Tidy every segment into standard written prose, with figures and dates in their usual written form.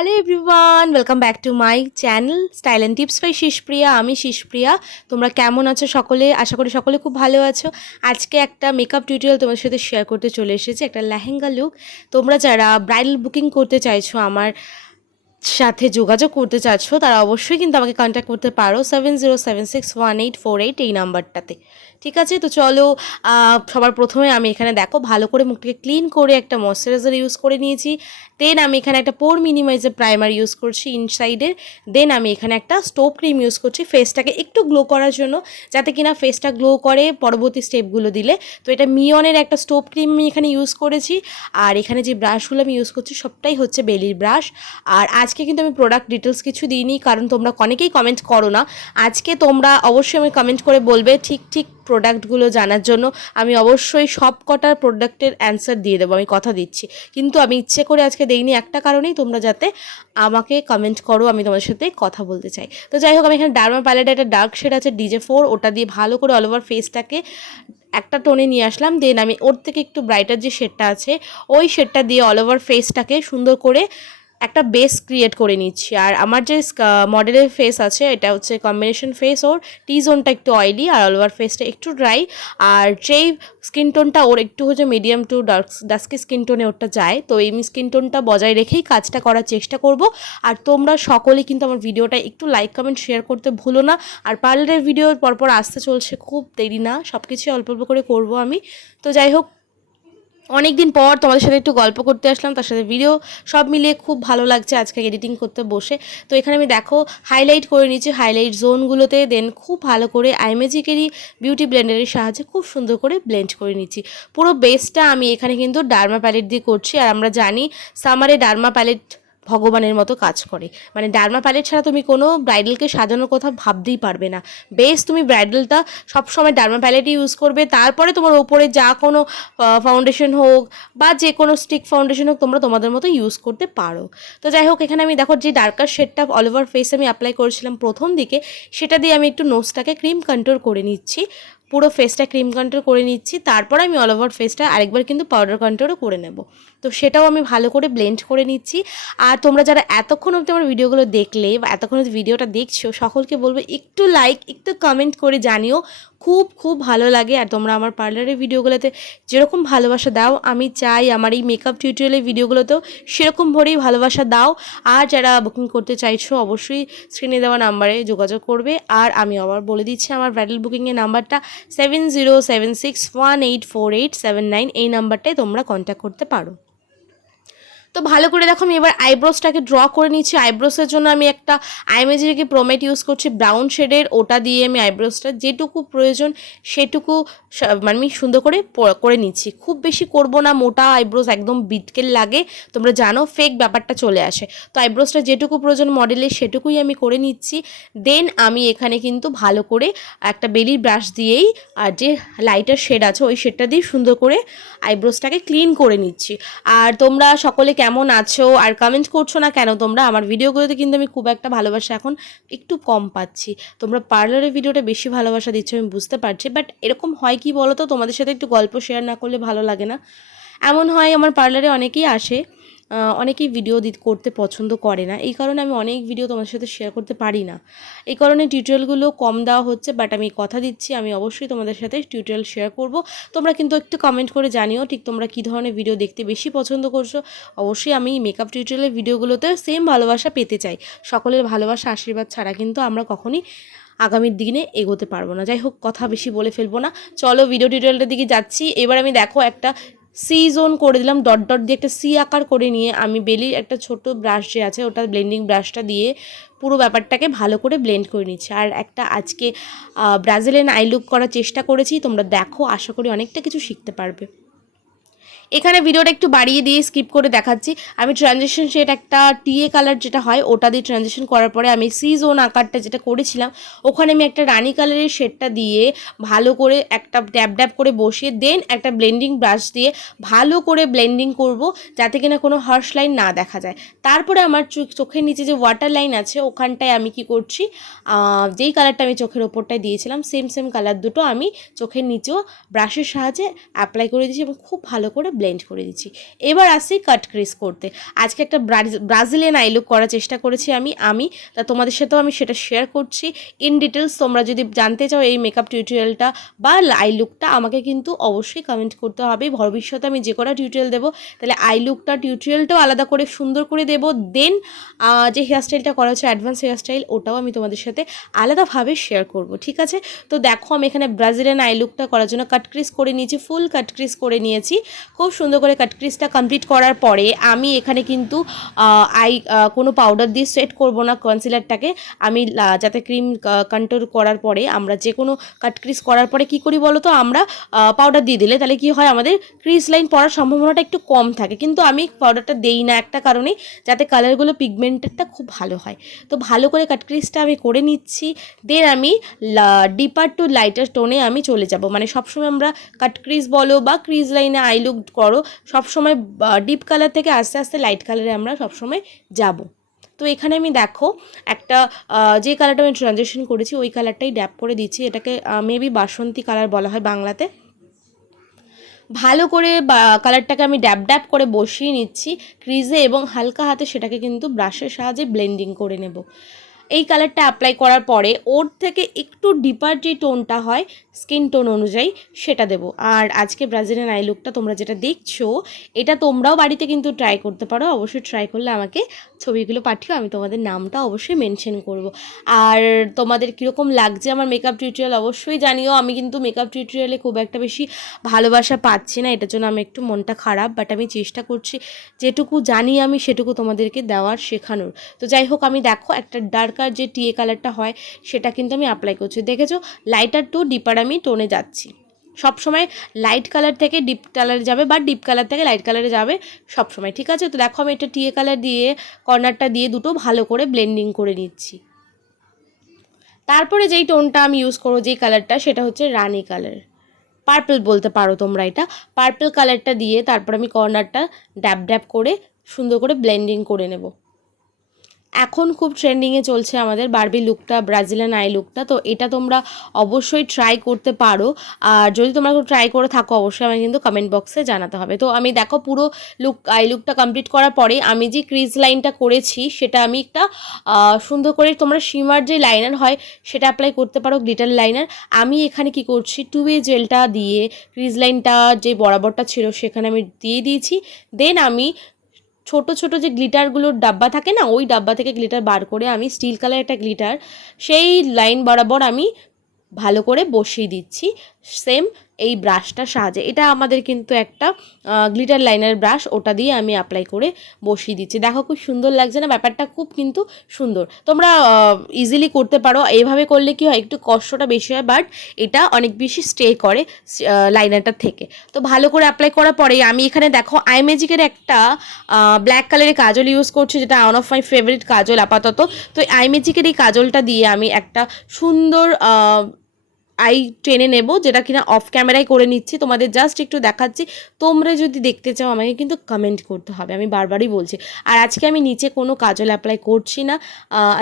Hello everyone, welcome back to my channel style and tips by সispriya। আমি সispriya। তোমরা কেমন আছো সকলে? আশা করি সকলে খুব ভালো আছো। আজকে একটা মেকআপ টিউটোরিয়াল তোমাদের সাথে শেয়ার করতে চলে এসেছি, একটা লেহেঙ্গা লুক। তোমরা যারা ব্রাইডাল বুকিং করতে চাইছো, আমার সাথে যোগাযোগ করতে চাচ্ছো, তারা অবশ্যই কিন্তু আমাকে কন্ট্যাক্ট করতে পারো 70761848 এই নাম্বারটাতে। ঠিক আছে, তো চলো সবার প্রথমে আমি এখানে দেখো ভালো করে মুখটাকে ক্লিন করে একটা ময়শ্চারাইজার ইউজ করে নিয়েছি। দেন আমি এখানে একটা পোর মিনিমাইজার প্রাইমার ইউজ করছি ইনসাইডের। দেন আমি এখানে একটা স্টোভ ক্রিম ইউজ করছি ফেসটাকে একটু গ্লো করার জন্য, যাতে কিনা ফেসটা গ্লো করে পরবর্তী স্টেপগুলো দিলে। তো এটা মিয়নের একটা স্টোভ ক্রিম আমি এখানে ইউজ করেছি। আর এখানে যে ব্রাশগুলো আমি ইউজ করছি সবটাই হচ্ছে বেলির ব্রাশ। আর আজকে কিন্তু আমি প্রোডাক্ট ডিটেলস কিছু দিইনি, কারণ তোমরা অনেকেই কমেন্ট করো না। আজকে তোমরা অবশ্যই আমি কমেন্ট করে বলবে ঠিক ঠিক প্রোডাক্টগুলো জানার জন্য। আমি অবশ্যই সব কটার প্রোডাক্টের অ্যান্সার দিয়ে দেবো, আমি কথা দিচ্ছি। কিন্তু আমি ইচ্ছে করে আজকে দেইনি একটা কারণেই, তোমরা যাতে আমাকে কমেন্ট করো, আমি তোমাদের সাথে কথা বলতে চাই। তো যাই হোক, আমি এখানে ডার্মা প্যালেটে একটা ডার্ক শেড আছে DJ4, ওটা দিয়ে ভালো করে অল ওভার ফেসটাকে একটা টোনে নিয়ে আসলাম। দেন আমি ওর থেকে একটু ব্রাইটার যে শেডটা আছে, ওই শেডটা দিয়ে অল ওভার ফেসটাকে সুন্দর করে একটা বেস ক্রিয়েট করে নিচ্ছি। আর আমার যে মডেলের ফেস আছে, এটা হচ্ছে কম্বিনেশন ফেস। ওর টি জোনটা একটু অয়েলি আর অল ওভার ফেসটা একটু ড্রাই। আর যেই স্কিন টোনটা ওর একটু হচ্ছে মিডিয়াম টু ডাস্কি স্কিন টোনে ওরটা যায়। তো এই স্কিন টোনটা বজায় রেখেই কাজটা করার চেষ্টা করব। আর তোমরা সকলেই কিন্তু আমার ভিডিওটা একটু লাইক কমেন্ট শেয়ার করতে ভুলো না। আর পার্লারের ভিডিও পরপর আসতে চলছে, খুব দেরি না, সব কিছুই অল্প অল্প করে করবো আমি। তো যাই হোক, অনেক দিন পর তোমাদের সাথে একটু গল্প করতে আসলাম, তার সাথে ভিডিও, সব মিলিয়ে খুব ভালো লাগছে আজকে এডিটিং করতে বসে। তো এখানে আমি দেখো হাইলাইট করে নিচ্ছি হাইলাইট জোনগুলোতে। দেন খুব ভালো করে আইম্যাজিকেরই বিউটি ব্লেন্ডারের সাহায্যে খুব সুন্দর করে ব্লেন্ড করে নিচ্ছি। পুরো বেসটা আমি এখানে কিন্তু ডার্মা প্যালেট দিয়ে করছি। আর আমরা জানি সামারে ডার্মা প্যালেট ভগবানের মতো কাজ করে। মানে ডার্মা প্যালেট ছাড়া তুমি কোনো ব্রাইডালকে সাজানোর কথা ভাবতেই পারবে না। বেশ, তুমি ব্রাইডালটা সবসময় ডার্মা প্যালেটই ইউজ করবে, তারপরে তোমার ওপরে যা কোনো ফাউন্ডেশন হোক বা যে কোনো স্টিক ফাউন্ডেশন হোক তোমরা তোমাদের মতো ইউজ করতে পারো। তো যাই হোক, এখানে আমি দেখো যে ডার্কার শেডটা অল ওভার ফেস আমি অ্যাপ্লাই করেছিলাম প্রথম দিকে, সেটা দিয়ে আমি একটু নোজটাকে ক্রিম কন্ট্রোল করে নিচ্ছি। পুরো ফেসটা ক্রিম কন্ট্রোল করে নিচ্ছি, তারপর আমি অল ওভার ফেসটা আরেকবার কিন্তু পাউডার কন্ট্রোলও করে নেব। তো সেটাও আমি ভালো করে ব্লেন্ড করে নিচ্ছি। আর তোমরা যারা এতক্ষণ অবধি আমার ভিডিওগুলো দেখলে বা এতক্ষণ অবধি ভিডিওটা দেখছো, সকলকে বলবো একটু লাইক, একটু কমেন্ট করে জানিও, খুব খুব ভালো লাগে। আর তোমরা আমার পার্লারের ভিডিওগুলোতে যেরকম ভালোবাসা দাও, আমি চাই আমার এই মেকআপ টিউটোরিয়ালের ভিডিওগুলোতেও সেরকম ভরেই ভালোবাসা দাও। আর যারা বুকিং করতে চাইছো অবশ্যই স্ক্রিনে দেওয়া নাম্বারে যোগাযোগ করবে। আর আমি আবার বলে দিচ্ছি আমার ব্রাইডাল বুকিংয়ের নাম্বারটা 7076184879, এই নাম্বারটায় তোমরা কন্ট্যাক্ট করতে পারো। তো ভালো করে দেখো, আমি এবার আইব্রোসটাকে ড্র করে নিচ্ছি। আইব্রোসের জন্য আমি একটা আইম্যাজিকে প্রোমেট ইউজ করছি ব্রাউন শেডের, ওটা দিয়ে আমি আইব্রোসটা যেটুকু প্রয়োজন সেটুকু আমি সুন্দর করে করে নিচ্ছি। খুব বেশি করব না, মোটা আইব্রোস একদম বিটকেল লাগে, তোমরা জানো ফেক ব্যাপারটা চলে আসে। তো আইব্রোসটা যেটুকু প্রয়োজন মডেলের সেটুকুই আমি করে নিচ্ছি। দেন আমি এখানে কিন্তু ভালো করে একটা বেলির ব্রাশ দিয়েই আর যে লাইটার শেড আছে ওই শেডটা দিয়ে সুন্দর করে আইব্রোসটাকে ক্লিন করে নিচ্ছি। আর তোমরা সকলে কেমন আছো আর কমেন্ট করছো না কেন? তোমরা আমার ভিডিওগুলোতে কিন্তু আমি খুব একটা ভালোবাসা এখন একটু কম পাচ্ছি। তোমরা পার্লারের ভিডিওটা বেশি ভালোবাসা দিচ্ছ, আমি বুঝতে পারছি, বাট এরকম হয় কি বলো তো, তোমাদের সাথে একটু গল্প শেয়ার না করলে ভালো লাগে না। এমন হয় আমার পার্লারে অনেকেই আসে, অনেকেই ভিডিও করতে পছন্দ করে না, এই কারণে আমি অনেক ভিডিও তোমার সাথে শেয়ার করতে পারি না। এই কারণে টিউটোরিয়ালগুলো কম দেওয়া হচ্ছে, বাট আমি কথা দিচ্ছি আমি অবশ্যই তোমাদের সাথে টিউটোরিয়াল শেয়ার করব। তোমরা কিন্তু একটু কমেন্ট করে জানিও ঠিক তোমরা কী ধরনের ভিডিও দেখতে বেশি পছন্দ করছো। অবশ্যই আমি মেকআপ টিউটোরিয়ালের ভিডিওগুলোতে সেম ভালোবাসা পেতে চাই। সকলের ভালোবাসা আশীর্বাদ ছাড়া কিন্তু আমরা কখনই আগামীর দিনে এগোতে পারবো না। যাই হোক, কথা বেশি বলে ফেলবো না, চলো ভিডিও টিউটোরিয়ালটার দিকে যাচ্ছি। এবার আমি দেখো একটা সি জোন করে দিলাম, ডট ডট দিয়ে একটা সি আকার করে নিয়ে আমি বেলির একটা ছোট ব্রাশ যে আছে ওটা ব্লেন্ডিং ব্রাশটা দিয়ে পুরো ব্যাপারটাকে ভালো করে ব্লেন্ড করে নিচ্ছি। আর একটা আজকে ব্রাজিলিয়ান আই লুক করার চেষ্টা করেছি, তোমরা দেখো, আশা করি অনেকটা কিছু শিখতে পারবে। এখানে ভিডিওটা একটু বাড়িয়ে দিয়ে স্কিপ করে দেখাচ্ছি। আমি ট্রানজিশন শেড একটা টিএ কালার যেটা হয় ওটা দিয়ে ট্রানজিশন করার পরে আমি সি জোন আকারটা যেটা করেছিলাম ওখানে আমি একটা রানি কালারের শেডটা দিয়ে ভালো করে একটা ড্যাব ড্যাব করে বসিয়ে দেন একটা ব্লেন্ডিং ব্রাশ দিয়ে ভালো করে ব্লেন্ডিং করব, যাতে কিনা কোনো হার্শ লাইন না দেখা যায়। তারপরে আমার চোখের নিচে যে ওয়াটার লাইন আছে ওখানটায় আমি কি করছি, যেই কালারটা আমি চোখের ওপরটায় দিয়েছিলাম সেম কালার দুটো আমি চোখের নিচেও ব্রাশের সাহায্যে অ্যাপ্লাই করে দিয়েছি এবং খুব ভালো করে ব্লেন্ড করে দিচ্ছি। এবার আসি কাট ক্রিজ করতে। আজকে একটা ব্রাজিলিয়ান আই লুক করার চেষ্টা করেছি আমি তা তোমাদের সাথেও আমি সেটা শেয়ার করছি ইন ডিটেলস। তোমরা যদি জানতে চাও এই মেকআপ টিউটোরিয়ালটা বা আই লুকটা, আমাকে কিন্তু অবশ্যই কমেন্ট করতে হবে। ভবিষ্যতে আমি যে কটা টিউটোরিয়াল দেবো তাহলে আই লুকটা টিউটোরিয়ালটাও আলাদা করে সুন্দর করে দেবো। দেন যে হেয়ারস্টাইলটা করা হচ্ছে অ্যাডভান্স হেয়ারস্টাইল, ওটাও আমি তোমাদের সাথে আলাদাভাবে শেয়ার করব, ঠিক আছে? তো দেখো আমি এখানে ব্রাজিলিয়ান আই লুকটা করার জন্য কাট ক্রিজ করে নিয়েছি, ফুল কাট ক্রিজ করে নিয়েছি। খুব সুন্দর করে কাট ক্রিজটা কমপ্লিট করার পরে আমি এখানে কিন্তু কোনো পাউডার দিয়ে সেট করব না কনসিলারটাকে। আমি যাতে ক্রিম কন্ট্রোল করার পরে আমরা যে কোনো কাট ক্রিজ করার পরে কি করি বলো তো, আমরা পাউডার দিয়ে দিলে তাহলে কি হয়, আমাদের ক্রিজ লাইন পড়ার সম্ভাবনাটা একটু কম থাকে। কিন্তু আমি পাউডারটা দেই না একটা কারণে, যাতে কালারগুলো পিগমেন্টেডটা খুব ভালো হয়। তো ভালো করে কাট ক্রিজটা আমি করে নিচ্ছি। দেন আমি ডিপার টু লাইটার টোনে আমি চলে যাব। মানে সবসময় আমরা কাট ক্রিজ বলো বা ক্রিজ লাইনে আই লুক করো, সবসময় ডিপ কালার থেকে আস্তে আস্তে লাইট কালারে আমরা সবসময় যাব। তো এখানে আমি দেখো একটা যে কালারটা আমি ট্রানজেকশন করেছি ওই কালারটাই ড্যাপ করে দিচ্ছি। এটাকে মেবি বাসন্তী কালার বলা হয় বাংলাতে। ভালো করে কালারটাকে আমি ড্যাব ড্যাব করে বসিয়ে নিচ্ছি ক্রিজে, এবং হালকা হাতে সেটাকে কিন্তু ব্রাশের সাহায্যে ব্লেন্ডিং করে নেব। এই কালারটা অ্যাপ্লাই করার পরে ওর থেকে একটু ডিপার যে টোনটা হয় স্কিন টোন অনুযায়ী সেটা দেবো। আর আজকে ব্রাজিলিয়ান আই লুকটা তোমরা যেটা দেখছো, এটা তোমরাও বাড়িতে কিন্তু ট্রাই করতে পারো। অবশ্যই ট্রাই করলে আমাকে ছবিগুলো পাঠিও, আমি তোমাদের নামটা অবশ্যই মেনশন করব। আর তোমাদের কীরকম লাগছে আমার মেকআপ টিউটোরিয়াল অবশ্যই জানিও। আমি কিন্তু মেকআপ টিউটোরিয়ালে খুব একটা বেশি ভালোবাসা পাচ্ছি না, এটার জন্য আমি একটু মনটা খারাপ, বাট আমি চেষ্টা করছি যেটুকু জানি আমি সেটুকু তোমাদেরকে দেওয়ার, শেখানোর। তো যাই হোক, আমি দেখো একটা ডার্কার যে টিয়ে কালারটা হয় সেটা কিন্তু আমি অ্যাপ্লাই করছি। দেখেছো, লাইটার টু ডিপার আমি টোনে যাচ্ছি। সবসময় লাইট কালার থেকে ডিপ কালারে যাবে বা ডিপ কালার থেকে লাইট কালারে যাবে সবসময়, ঠিক আছে? তো দেখো আমি এটা টিয়ে কালার দিয়ে কর্নারটা দিয়ে দুটো ভালো করে ব্লেন্ডিং করে নিচ্ছি। তারপরে যেই টোনটা আমি ইউজ করবো, যেই কালারটা, সেটা হচ্ছে রানি কালার, পার্পল বলতে পারো তোমরা এটা। পার্পল কালারটা দিয়ে তারপর আমি কর্নারটা ড্যাব ড্যাব করে সুন্দর করে ব্লেন্ডিং করে নেব। এখন খুব ট্রেন্ডিংয়ে চলছে আমাদের বারবি লুকটা, ব্রাজিলিয়ান আই লুকটা। তো এটা তোমরা অবশ্যই ট্রাই করতে পারো। আর যদি তোমরা ট্রাই করে থাকো অবশ্যই আমাকে কিন্তু কমেন্ট বক্সে জানাতে হবে। তো আমি দেখো পুরো আই লুকটা কমপ্লিট করার পরে আমি যে ক্রিজ লাইনটা করেছি সেটা আমি একটা সুন্দর করে, তোমরা শিমার যে লাইনার হয় সেটা অ্যাপ্লাই করতে পারো, গ্লিটার লাইনার। আমি এখানে কি করছি, 2A জেলটা দিয়ে ক্রিজ লাইনটা যে বরাবরটা ছিল সেখানে আমি দিয়ে দিয়েছি। দেন আমি ছোট ছোট যে গ্লিটারগুলোর ডাব্বা থাকে না, ওই ডাব্বা থেকে গ্লিটার বার করে আমি স্টিল কালার একটা গ্লিটার সেই লাইন বরাবর আমি ভালো করে বসিয়ে দিচ্ছি সেম এই ব্রাশটার সাহায্যে। এটা আমাদের কিন্তু একটা গ্লিটার লাইনার ব্রাশ, ওটা দিয়ে আমি অ্যাপ্লাই করে বসিয়ে দিচ্ছি। দেখো খুব সুন্দর লাগছে না, ব্যাপারটা খুব কিন্তু সুন্দর। তোমরা ইজিলি করতে পারো। এইভাবে করলে কি হয়, একটু কষ্টটা বেশি হয়, বাট এটা অনেক বেশি স্টে করে লাইনারটার থেকে। তো ভালো করে অ্যাপ্লাই করার পরে আমি এখানে দেখো আই ম্যাজিকের একটা ব্ল্যাক কালারের কাজল ইউজ করছি, যেটা ওয়ান অফ মাই ফেভারিট কাজল আপাতত। তো আই ম্যাজিকের এই কাজলটা দিয়ে আমি একটা সুন্দর আই টেনে নেব, যেটা কিনা অফ ক্যামেরায় করে নিচ্ছি, তোমাদের জাস্ট একটু দেখাচ্ছি। তোমরা যদি দেখতে চাও আমাকে কিন্তু কমেন্ট করতে হবে, আমি বারবারই বলছি। আর আজকে আমি নিচে কোনো কাজল অ্যাপ্লাই করছি না।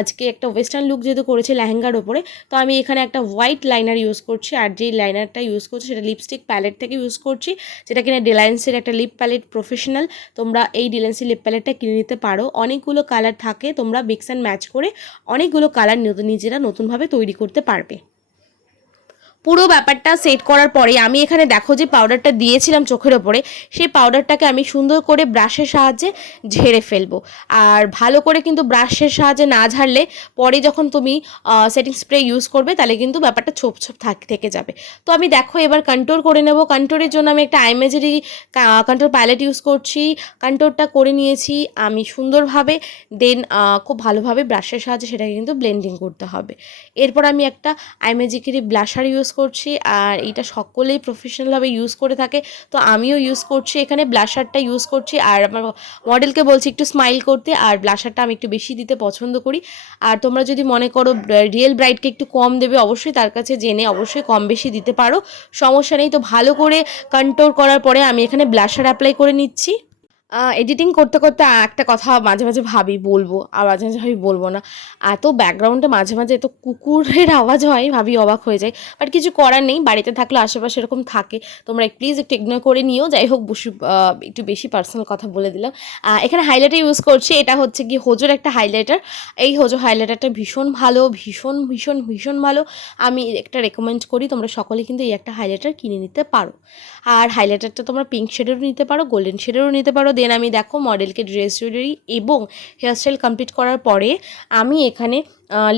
আজকে একটা ওয়েস্টার্ন লুক যেহেতু করেছি লেহেঙ্গার ওপরে, তো আমি এখানে একটা হোয়াইট লাইনার ইউজ করছি। আর যেই লাইনারটা ইউজ করছি সেটা লিপস্টিক প্যালেট থেকে ইউজ করছি, যেটা কিনা ডিলায়েন্সের একটা লিপ প্যালেট প্রফেশনাল। তোমরা এই ডিলায়েন্সের লিপ প্যালেটটা কিনে নিতে পারো, অনেকগুলো কালার থাকে, তোমরা মিক্স অ্যান্ড ম্যাচ করে অনেকগুলো কালার নিজেরা নতুনভাবে তৈরি করতে পারবে। পুরো ব্যাপারটা সেট করার পরে আমি এখানে দেখো যে পাউডারটা দিয়েছিলাম চোখের ওপরে, সেই পাউডারটাকে আমি সুন্দর করে ব্রাশের সাহায্যে ঝেড়ে ফেলবো। আর ভালো করে কিন্তু ব্রাশের সাহায্যে না ঝাড়লে পরে যখন তুমি সেটিং স্প্রে ইউজ করবে তাহলে কিন্তু ব্যাপারটা ছোপ ছোপ থেকে যাবে। তো আমি দেখো এবার কন্ট্রোল করে নেব। কন্ট্রোলের জন্য আমি একটা আইমেজেরই কন্ট্রোল প্যালেট ইউজ করছি। কন্ট্রোলটা করে নিয়েছি আমি সুন্দরভাবে। দেন খুব ভালোভাবে ব্রাশের সাহায্যে সেটাকে কিন্তু ব্লেন্ডিং করতে হবে। এরপর আমি একটা আইমেজিকেরই ব্লাশার ইউজ করছি, আর এটা সকলেই প্রফেশনালভাবে ইউজ করে থাকে, তো আমিও ইউজ করছি। এখানে ব্লাশারটা ইউজ করছি, আর আমার মডেলকে বলছি একটু স্মাইল করতে, আর ব্লাশারটা আমি একটু বেশি দিতে পছন্দ করি। আর তোমরা যদি মনে করো রিয়েল ব্রাইডকে একটু কম দেবে, অবশ্যই তার কাছে জেনে অবশ্যই কম বেশি দিতে পারো, সমস্যা নেই। তো ভালো করে কন্ট্রোল করার পরে আমি এখানে ব্লাশার অ্যাপ্লাই করে নিচ্ছি। এডিটিং করতে করতে একটা কথা মাঝে মাঝে ভাবি বলবো, আর মাঝে মাঝে ভাবি বলবো না। এত ব্যাকগ্রাউন্ডে মাঝে মাঝে এত কুকুরের আওয়াজ হয়, ভাবি অবাক হয়ে যায়। বাট কিছু করার নেই, বাড়িতে থাকলে আশেপাশে এরকম থাকে, তোমরা প্লিজ একটু ইগনোর করে নিও। যাই হোক, একটু বেশি পার্সোনাল কথা বলে দিলাম। এখানে হাইলাইটার ইউজ করছি, এটা হচ্ছে কি হোজোর একটা হাইলাইটার। এই হোজো হাইলাইটারটা ভীষণ ভালো, ভীষণ ভীষণ ভীষণ ভালো। আমি একটা রেকমেন্ড করি, তোমরা সকলে কিন্তু এই একটা হাইলাইটার কিনে নিতে পারো। আর হাইলাইটারটা তোমরা পিঙ্ক শেডেরও নিতে পারো, গোল্ডেন শেডেরও নিতে পারো। দেন আমি দেখো মডেলকে ড্রেস জুয়েলারি এবং হেয়ারস্টাইল কমপ্লিট করার পরে আমি এখানে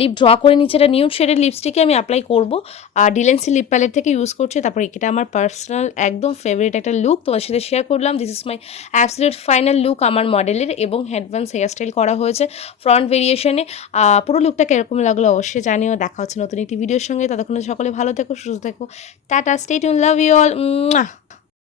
লিপ ড্র করে নিচ্ছি। এটা নিউড শেডের লিপস্টিকে আমি অ্যাপ্লাই করবো, আর ডিলেন্সি লিপ প্যালেট থেকে ইউজ করছি। তারপরে এটা আমার পার্সোনাল একদম ফেভারিট একটা লুক তোমার সাথে শেয়ার করলাম। This is my absolute final look আমার মডেলের, এবং অ্যাডভান্স হেয়ারস্টাইল করা হয়েছে ফ্রন্ট ভেরিয়েশনে। পুরো লুকটা কীরকম লাগলো অবশ্যই জানিও। দেখা হচ্ছে নতুন একটি ভিডিওর সঙ্গে, ততক্ষণ সকলে ভালো থেকো, সুস্থ থেকো, tata, stay tune, love you all.